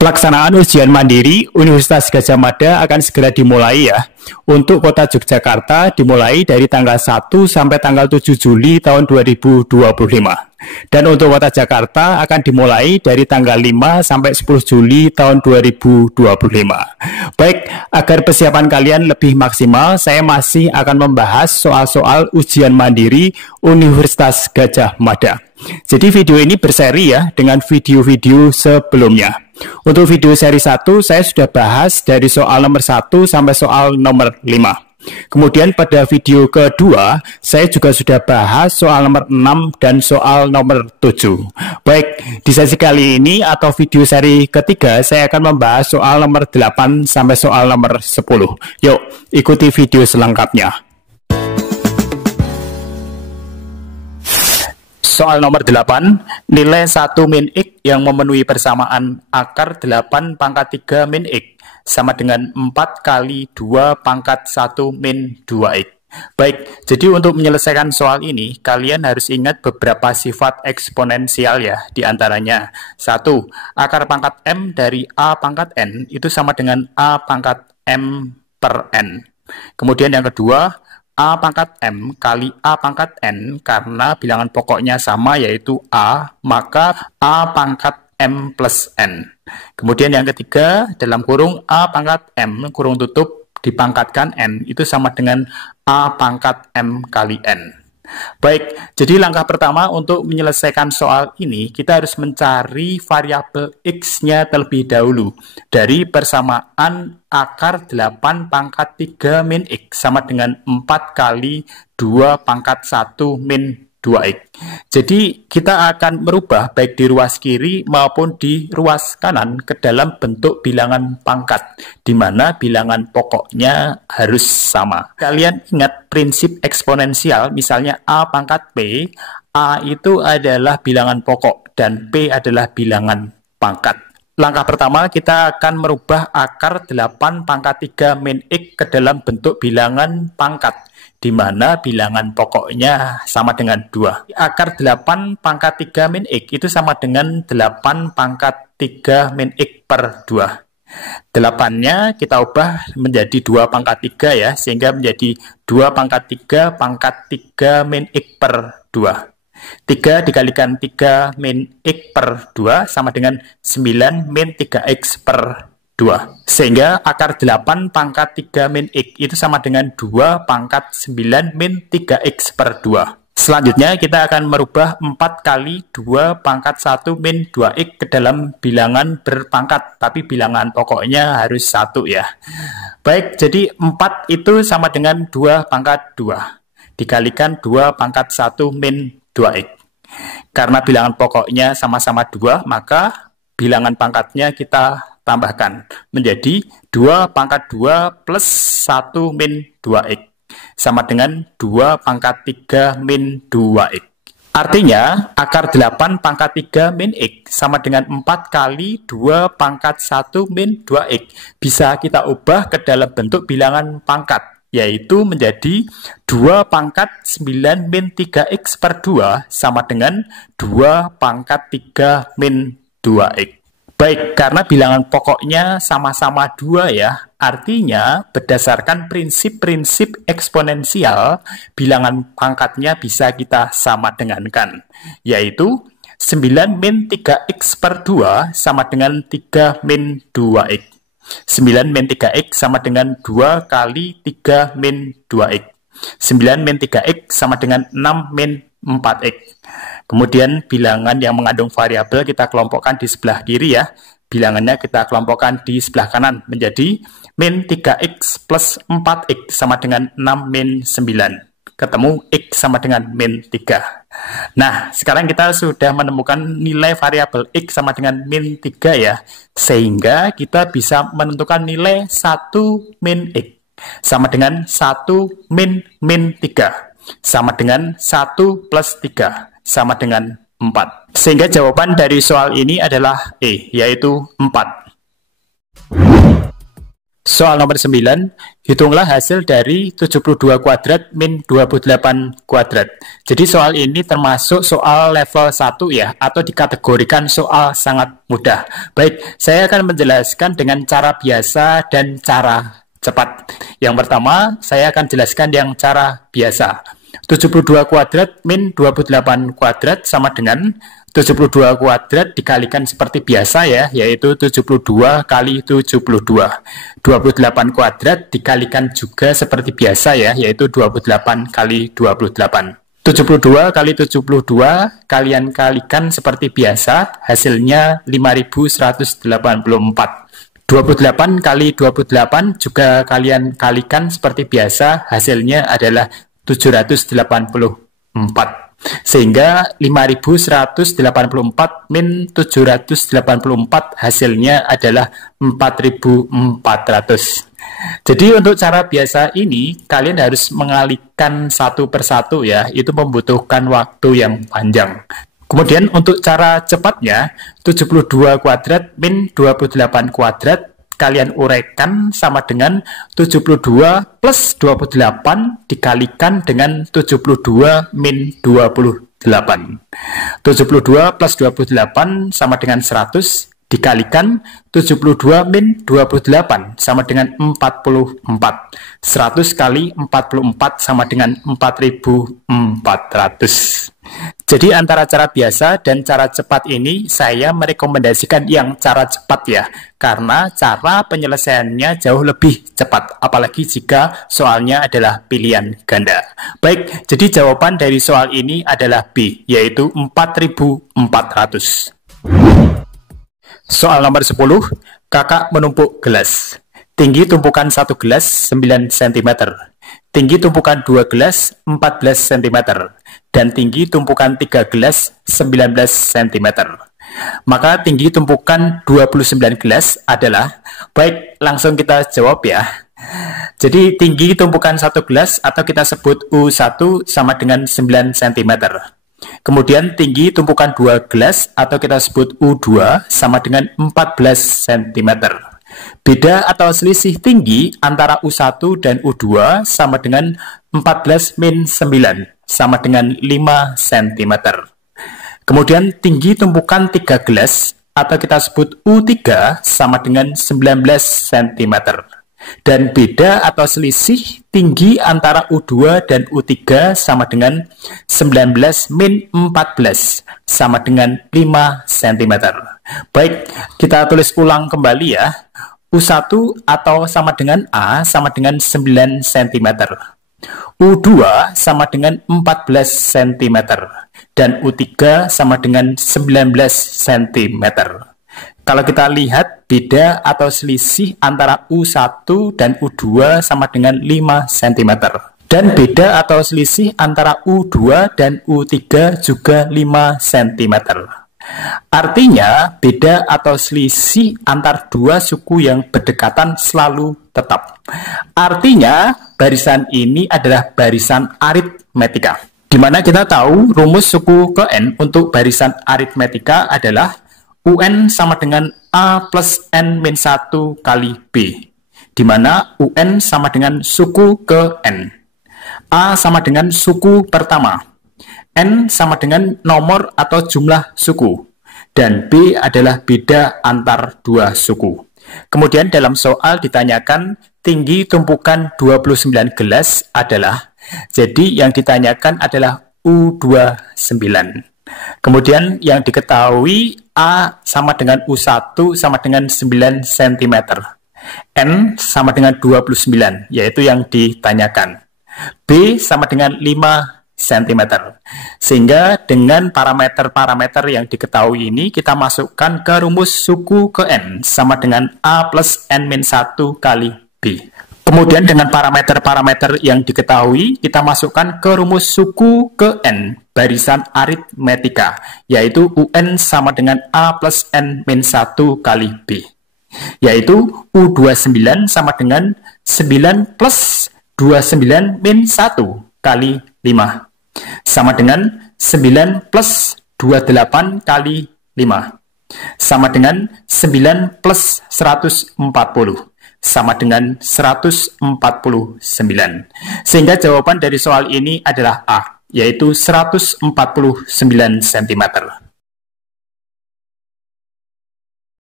Pelaksanaan ujian mandiri Universitas Gadjah Mada akan segera dimulai ya. Untuk Kota Yogyakarta dimulai dari tanggal 1 sampai tanggal 7 Juli tahun 2025. Dan untuk Kota Jakarta akan dimulai dari tanggal 5 sampai 10 Juli tahun 2025. Baik, agar persiapan kalian lebih maksimal, saya masih akan membahas soal-soal ujian mandiri Universitas Gadjah Mada. Jadi video ini berseri ya dengan video-video sebelumnya. Untuk video seri 1 saya sudah bahas dari soal nomor 1 sampai soal nomor 5. Kemudian pada video kedua saya juga sudah bahas soal nomor 6 dan soal nomor 7. Baik, di sesi kali ini atau video seri ketiga saya akan membahas soal nomor 8 sampai soal nomor 10. Yuk, ikuti video selengkapnya. Soal nomor 8, nilai 1 min X yang memenuhi persamaan akar 8 pangkat 3 min X sama dengan 4 kali 2 pangkat 1 min 2X. Baik, jadi untuk menyelesaikan soal ini, kalian harus ingat beberapa sifat eksponensial ya, diantaranya 1. Akar pangkat M dari A pangkat N itu sama dengan A pangkat M per N. Kemudian yang kedua, A pangkat M kali A pangkat N, karena bilangan pokoknya sama yaitu A, maka A pangkat M plus N. Kemudian yang ketiga, dalam kurung A pangkat M, kurung tutup, dipangkatkan N, itu sama dengan A pangkat M kali N. Baik, jadi langkah pertama untuk menyelesaikan soal ini, kita harus mencari variabel X-nya terlebih dahulu. Dari persamaan akar 8 pangkat 3 min X sama dengan 4 kali 2 pangkat 1 min 2X. Jadi kita akan merubah baik di ruas kiri maupun di ruas kanan ke dalam bentuk bilangan pangkat, di mana bilangan pokoknya harus sama. Kalian ingat prinsip eksponensial, misalnya A pangkat P, A itu adalah bilangan pokok dan P adalah bilangan pangkat. Langkah pertama, kita akan merubah akar 8 pangkat 3 min X ke dalam bentuk bilangan pangkat, di mana bilangan pokoknya sama dengan 2. Akar 8 pangkat 3 min X itu sama dengan 8 pangkat 3 min X per 2. 8-nya kita ubah menjadi 2 pangkat 3 ya, sehingga menjadi 2 pangkat 3 pangkat 3 min X per 2. 3 dikalikan 3 min X per 2 sama dengan 9 min 3X per 2. Sehingga akar 8 pangkat 3 min X itu sama dengan 2 pangkat 9 min 3X per 2. Selanjutnya kita akan merubah 4 kali 2 pangkat 1 min 2X ke dalam bilangan berpangkat, tapi bilangan pokoknya harus 1 ya. Baik, jadi 4 itu sama dengan 2 pangkat 2 dikalikan 2 pangkat 1 min 2X. Karena bilangan pokoknya sama-sama 2, maka bilangan pangkatnya kita tambahkan menjadi 2 pangkat 2 plus 1 min 2X sama dengan 2 pangkat 3 min 2X. Artinya akar 8 pangkat 3 min X sama dengan 4 kali 2 pangkat 1 min 2X bisa kita ubah ke dalam bentuk bilangan pangkat, yaitu menjadi 2 pangkat 9 min 3X per 2 sama dengan 2 pangkat 3 min 2X. Baik, karena bilangan pokoknya sama-sama 2 ya, artinya berdasarkan prinsip-prinsip eksponensial, bilangan pangkatnya bisa kita sama dengankan, yaitu 9 min 3X per 2 sama dengan 3 min 2X. 9 min 3X sama dengan 2 kali 3 min 2X. 9 min 3X sama dengan 6 min 4X. Kemudian bilangan yang mengandung variabel kita kelompokkan di sebelah kiri ya. Bilangannya kita kelompokkan di sebelah kanan menjadi min 3X plus 4X sama dengan 6 min 9. Ketemu X sama dengan min 3. Nah, sekarang kita sudah menemukan nilai variabel X sama dengan min 3 ya. Sehingga kita bisa menentukan nilai 1 min X sama dengan 1 min 3 sama dengan 1 plus 3 sama dengan 4. Sehingga jawaban dari soal ini adalah E, yaitu 4. Soal nomor 9, hitunglah hasil dari 72 kuadrat min 28 kuadrat. Jadi soal ini termasuk soal level 1 ya, atau dikategorikan soal sangat mudah. Baik, saya akan menjelaskan dengan cara biasa dan cara cepat. Yang pertama, saya akan jelaskan yang cara biasa. 72 kuadrat min 28 kuadrat sama dengan 72 kuadrat dikalikan seperti biasa ya, yaitu 72 kali 72. 28 kuadrat dikalikan juga seperti biasa ya, yaitu 28 kali 28. 72 kali 72 kalian kalikan seperti biasa, hasilnya 5184. 28 kali 28 juga kalian kalikan seperti biasa, hasilnya adalah 784. Sehingga 5184 min 784 hasilnya adalah 4400. Jadi untuk cara biasa ini kalian harus mengalihkan satu persatu ya, itu membutuhkan waktu yang panjang. Kemudian untuk cara cepatnya, 72 kuadrat min 28 kuadrat kalian uraikan sama dengan 72 plus 28 dikalikan dengan 72 min 28. 72 plus 28 sama dengan 100 dikalikan 72 min 28 sama dengan 44. 100 kali 44 sama dengan 4400. Jadi antara cara biasa dan cara cepat ini saya merekomendasikan yang cara cepat ya, karena cara penyelesaiannya jauh lebih cepat, apalagi jika soalnya adalah pilihan ganda. Baik, jadi jawaban dari soal ini adalah B, yaitu 4400. Soal nomor 10, kakak menumpuk gelas. Tinggi tumpukan 1 gelas 9 cm. Tinggi tumpukan 2 gelas 14 cm. Dan tinggi tumpukan 3 gelas 19 cm. Maka tinggi tumpukan 29 gelas adalah, baik langsung kita jawab ya. Jadi tinggi tumpukan 1 gelas atau kita sebut U1 sama dengan 9 cm. Kemudian tinggi tumpukan 2 gelas atau kita sebut U2 sama dengan 14 cm. Beda atau selisih tinggi antara U1 dan U2 sama dengan 14 min 9 sama dengan 5 cm. Kemudian tinggi tumpukan 3 gelas atau kita sebut U3 sama dengan 19 cm. Dan beda atau selisih tinggi antara U2 dan U3 sama dengan 19 min 14 sama dengan 5 cm. Baik, kita tulis ulang kembali ya. U1 atau sama dengan A sama dengan 9 cm. U2 sama dengan 14 cm. Dan U3 sama dengan 19 cm. Kalau kita lihat beda atau selisih antara U1 dan U2 sama dengan 5 cm. Dan beda atau selisih antara U2 dan U3 juga 5 cm. Artinya, beda atau selisih antar dua suku yang berdekatan selalu tetap. Artinya, barisan ini adalah barisan aritmetika. Di mana kita tahu rumus suku ke N untuk barisan aritmetika adalah UN sama dengan A plus N min 1 kali B. Di mana UN sama dengan suku ke N. A sama dengan suku pertama. N sama dengan nomor atau jumlah suku. Dan B adalah beda antar dua suku. Kemudian dalam soal ditanyakan tinggi tumpukan 29 gelas adalah, jadi yang ditanyakan adalah U29. Kemudian yang diketahui A sama dengan U1 sama dengan 9 cm. N sama dengan 29, yaitu yang ditanyakan. B sama dengan 5 cm. Sehingga dengan parameter-parameter yang diketahui ini kita masukkan ke rumus suku ke N sama dengan A plus N min 1 kali B. Kemudian dengan parameter-parameter yang diketahui kita masukkan ke rumus suku ke N barisan aritmetika, yaitu UN sama dengan A plus N min 1 kali B, yaitu U29 sama dengan 9 plus 29 min 1 kali 5 sama dengan 9 plus 28 kali 5 sama dengan 9 plus 140 sama dengan 149. Sehingga jawaban dari soal ini adalah A, yaitu 149 cm.